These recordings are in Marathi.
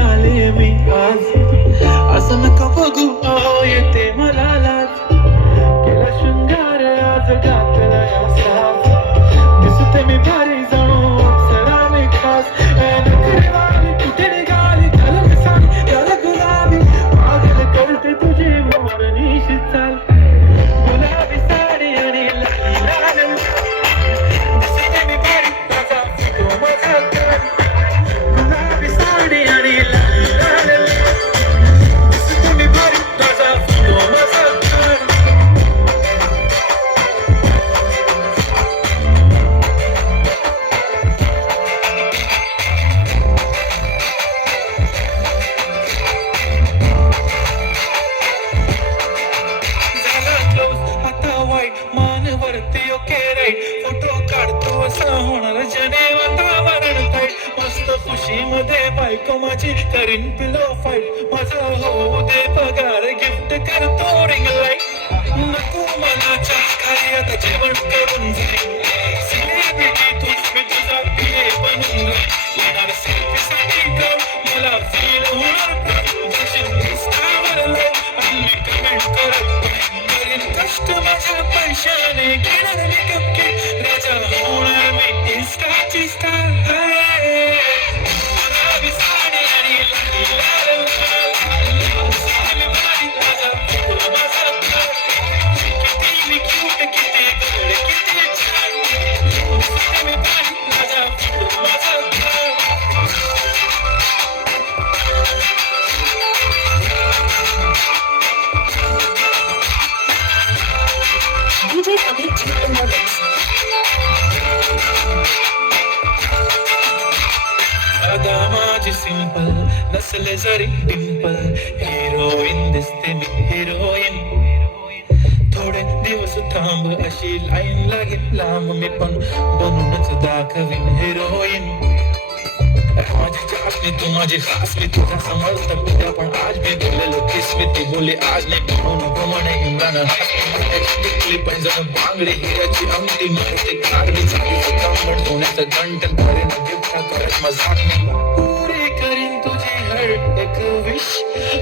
आले मी आज असं नका बघू येते मला लाज केला शृंगार आज घातला साज दिसते मी भारी जाणू अप्सरा मी खास नखरेवाली कुठे निघाली घालून साडी त्याला गुलाबी पागल करते तुझी मोरनीशी चाल गुलाबी साडी आणि लाल दिसते मी भारी माझा तो माझा गुलाबी साडी आणि लाल दिसते मी भारी माझा तो माझा मानवरती ओके राईट फोटो काढतो असा होणार जने वातावरण टाईट मस्त खुशीमध्ये बायको माझी करीन पिलो फाईट माझं होऊ दे पगार गिफ्ट करतो रिंग लाईट नको मला चहा खाली आता जेवण करून जाईन सेलिब्रिटी तूच मी तुझा पिले बनून येणार सेल्फीसाठी कर मला फील होणार इंस्टावर लाव आणि मी कमेंट करत करीन कष्ट माझ्या पैशाने घेणार मी कपकेक राजा होणार मी इंस्टाची स्टार गुलाबी साडी आणि लाल दिसते मी भारी माझा फुल माझा किती मी क्यूट किती गोड किती छान दिसते मी भारी माझा फुल माझा DJ Amit in the mix. अदा माझी सिंपल नसले जरी डिंपल हिरोईन दिसते मी हिरोईन थोडे दिवस थांब अशी लाईन लागेल लांब मी पण बनूनच दाखवीन हिरोईन माझी चाचणी तू माझी खास मी तुझा समजता उद्या पण आज मी बोललेलो किस मी ती बोली आज नाही म्हणून म्हणे इम्रान टिकली पण जण बांगडी हिऱ्याची अंगठी माहिती काढली चांगली कंबळ सोन्याचं गंटन करीन गिफ्ट करत मजाक मी पुरी करीन तुझी हर एक विश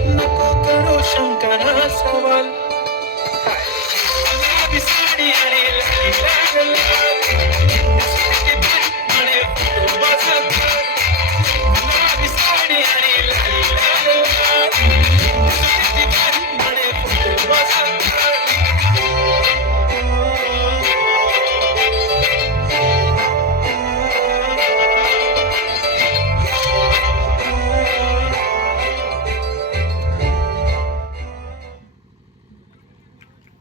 नको करू शंका ना सवाल गुलाबी साडी आणि लाल